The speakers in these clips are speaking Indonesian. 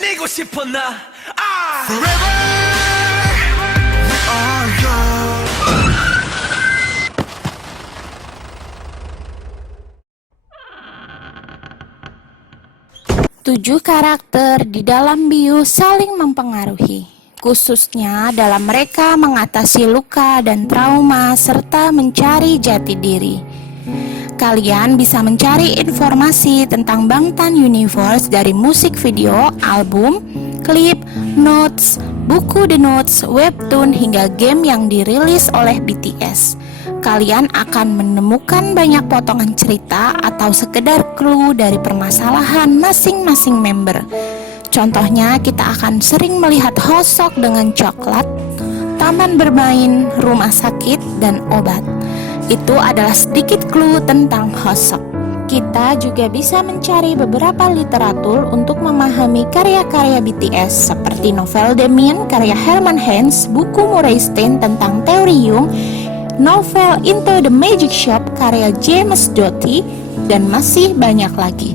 내고 싶어 나 Forever we are young. Tujuh karakter di dalam bio saling mempengaruhi, khususnya dalam mereka mengatasi luka dan trauma serta mencari jati diri. Kalian bisa mencari informasi tentang Bangtan Universe dari musik video, album, klip, notes, buku The Notes, webtoon, hingga game yang dirilis oleh BTS. Kalian akan menemukan banyak potongan cerita atau sekedar clue dari permasalahan masing-masing member. Contohnya, kita akan sering melihat Hosok dengan coklat, taman bermain, rumah sakit, dan obat. Itu adalah sedikit clue tentang Hosok. Kita juga bisa mencari beberapa literatur untuk memahami karya-karya BTS seperti novel Damien karya Herman Hesse, buku Murray Stein tentang teori Jung, novel Into the Magic Shop karya James Doty, dan masih banyak lagi.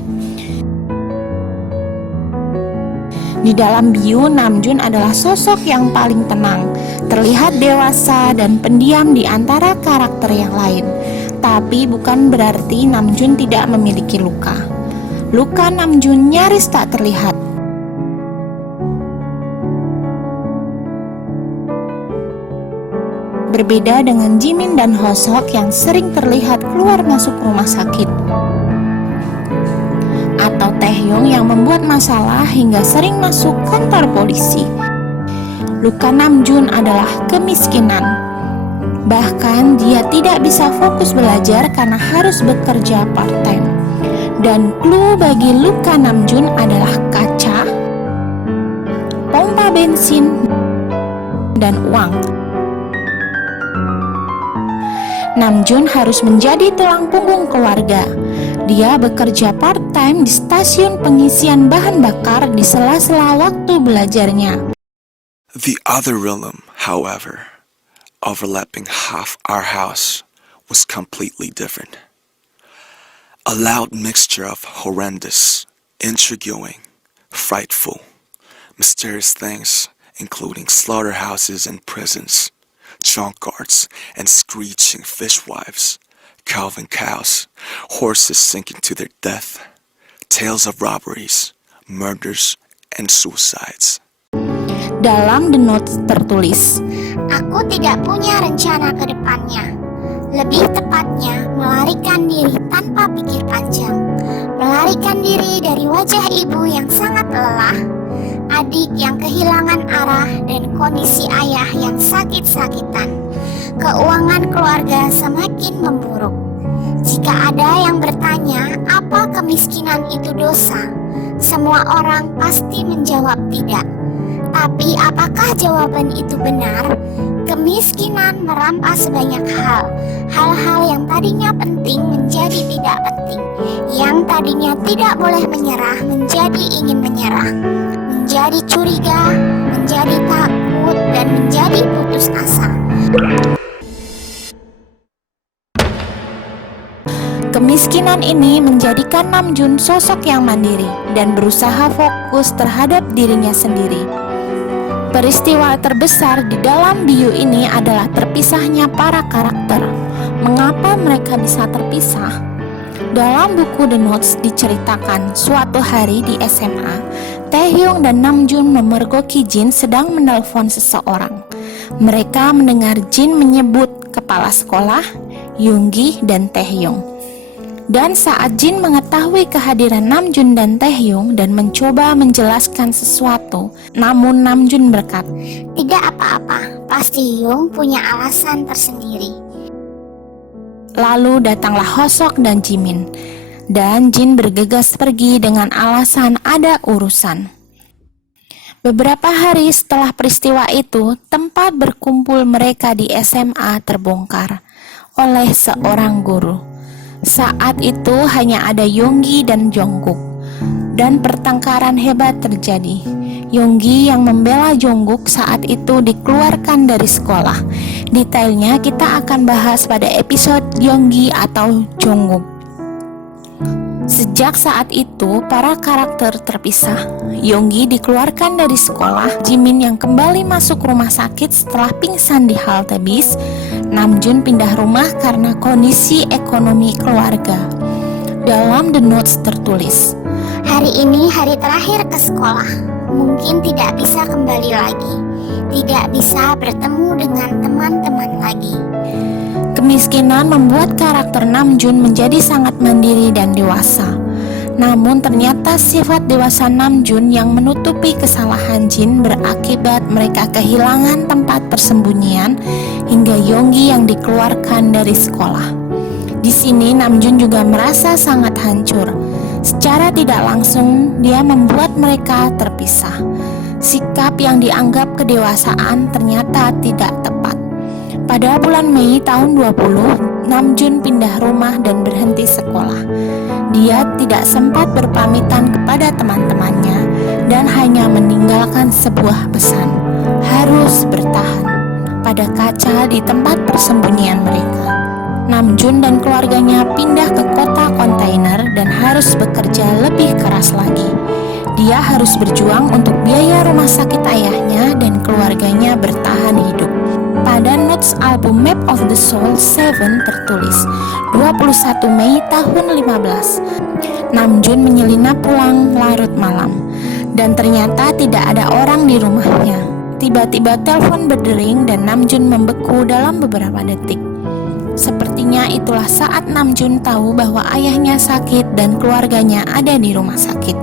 Di dalam bio, Namjoon adalah sosok yang paling tenang, terlihat dewasa dan pendiam di antara karakter yang lain. Tapi bukan berarti Namjoon tidak memiliki luka. Luka Namjoon nyaris tak terlihat. Berbeda dengan Jimin dan Hosok yang sering terlihat keluar masuk rumah sakit, atau Taehyung yang membuat masalah hingga sering masuk kantor polisi. Luka Namjoon adalah kemiskinan. Bahkan dia tidak bisa fokus belajar karena harus bekerja part-time. Dan clue bagi luka Namjoon adalah kaca, pompa bensin, dan uang. Namjoon harus menjadi tulang punggung keluarga. Dia bekerja part-time di stasiun pengisian bahan bakar di sela-sela waktu belajarnya. The other realm, however, overlapping half our house, was completely different. A loud mixture of horrendous, intriguing, frightful, mysterious things, including slaughterhouses and prisons, junkyards and screeching fishwives, calving cows, horses sinking to their death, tales of robberies, murders, and suicides. Dalam The Notes tertulis, Aku tidak punya rencana ke depannya. Lebih tepatnya, melarikan diri tanpa pikir panjang. Melarikan diri dari wajah ibu yang sangat lelah, adik yang kehilangan arah, dan kondisi ayah yang sakit-sakitan. Keuangan keluarga semakin memburuk. Jika ada yang bertanya, apa kemiskinan itu dosa? Semua orang pasti menjawab tidak. Tapi apakah jawaban itu benar? Kemiskinan merampas banyak hal. Hal-hal yang tadinya penting menjadi tidak penting. Yang tadinya tidak boleh menyerah menjadi ingin menyerah. Menjadi curiga, menjadi takut, dan menjadi putus asa. Kemiskinan ini menjadikan Namjoon sosok yang mandiri dan berusaha fokus terhadap dirinya sendiri. Peristiwa terbesar di dalam bio ini adalah terpisahnya para karakter. Mengapa mereka bisa terpisah? Dalam buku The Notes diceritakan suatu hari di SMA, Taehyung dan Namjoon memergoki Jin sedang menelpon seseorang. Mereka mendengar Jin menyebut kepala sekolah, Yoongi, dan Taehyung. Dan saat Jin mengetahui kehadiran Namjoon dan Taehyung dan mencoba menjelaskan sesuatu, namun Namjoon berkata, Tidak apa-apa, pasti Yung punya alasan tersendiri. Lalu datanglah Hosok dan Jimin, dan Jin bergegas pergi dengan alasan ada urusan. Beberapa hari setelah peristiwa itu, tempat berkumpul mereka di SMA terbongkar oleh seorang guru. Saat itu hanya ada Yoongi dan Jungkook, dan pertengkaran hebat terjadi. Yoongi yang membela Jungkook saat itu dikeluarkan dari sekolah. Detailnya kita akan bahas pada episode Yoongi atau Jungkook. Sejak saat itu, para karakter terpisah. Yonggi dikeluarkan dari sekolah, Jimin yang kembali masuk rumah sakit setelah pingsan di halte bis, Namjoon pindah rumah karena kondisi ekonomi keluarga. Dalam The Notes tertulis, Hari ini hari terakhir ke sekolah. Mungkin tidak bisa kembali lagi. Tidak bisa bertemu dengan teman-teman lagi. kemiskinan membuat karakter Namjoon menjadi sangat mandiri dan dewasa. Namun ternyata sifat dewasa Namjoon yang menutupi kesalahan Jin berakibat mereka kehilangan tempat persembunyian hingga Yonggi yang dikeluarkan dari sekolah. Di sini Namjoon juga merasa sangat hancur. Secara tidak langsung dia membuat mereka terpisah. Sikap yang dianggap kedewasaan ternyata tidak tepat. Pada bulan Mei tahun 20, Namjoon pindah rumah dan berhenti sekolah. Dia tidak sempat berpamitan kepada teman-temannya dan hanya meninggalkan sebuah pesan, harus bertahan, pada kaca di tempat persembunyian mereka. Namjoon dan keluarganya pindah ke kota kontainer dan harus bekerja lebih keras lagi. Dia harus berjuang untuk biaya rumah sakit ayahnya dan keluarganya bertahan hidup. Pada notes album Map of the Soul 7 tertulis 21 Mei tahun 15, Namjoon menyelinap pulang larut malam dan ternyata tidak ada orang di rumahnya. Tiba-tiba telepon berdering dan Namjoon membeku dalam beberapa detik. Sepertinya itulah saat Namjoon tahu bahwa ayahnya sakit dan keluarganya ada di rumah sakit.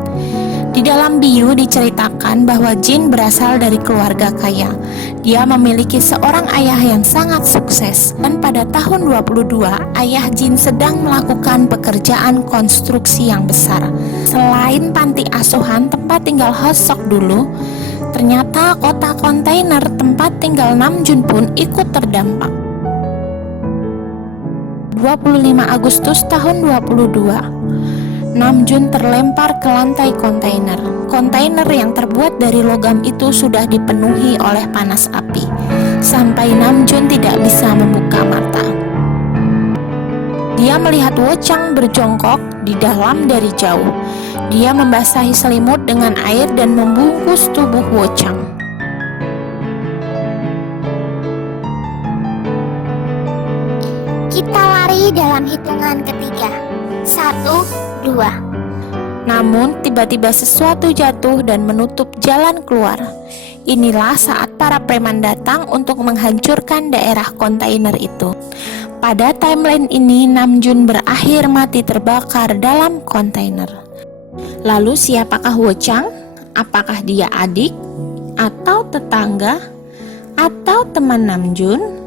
Di dalam bio diceritakan bahwa Jin berasal dari keluarga kaya. Dia memiliki seorang ayah yang sangat sukses dan pada tahun 22 ayah Jin sedang melakukan pekerjaan konstruksi yang besar. Selain panti asuhan tempat tinggal Hosok dulu, ternyata kota kontainer tempat tinggal Namjoon pun ikut terdampak. 25 Agustus tahun 22, Namjoon terlempar ke lantai kontainer. Kontainer yang terbuat dari logam itu sudah dipenuhi oleh panas api, sampai Namjoon tidak bisa membuka mata. Dia melihat Wochang berjongkok di dalam dari jauh. Dia membasahi selimut dengan air dan membungkus tubuh Wochang. Kita lari dalam hitungan ketiga. 1, 2. Namun tiba-tiba sesuatu jatuh dan menutup jalan keluar. Inilah saat para preman datang untuk menghancurkan daerah kontainer itu. Pada timeline ini Namjoon berakhir mati terbakar dalam kontainer. Lalu siapakah Wochang? Apakah dia adik? Atau tetangga? Atau teman Namjoon?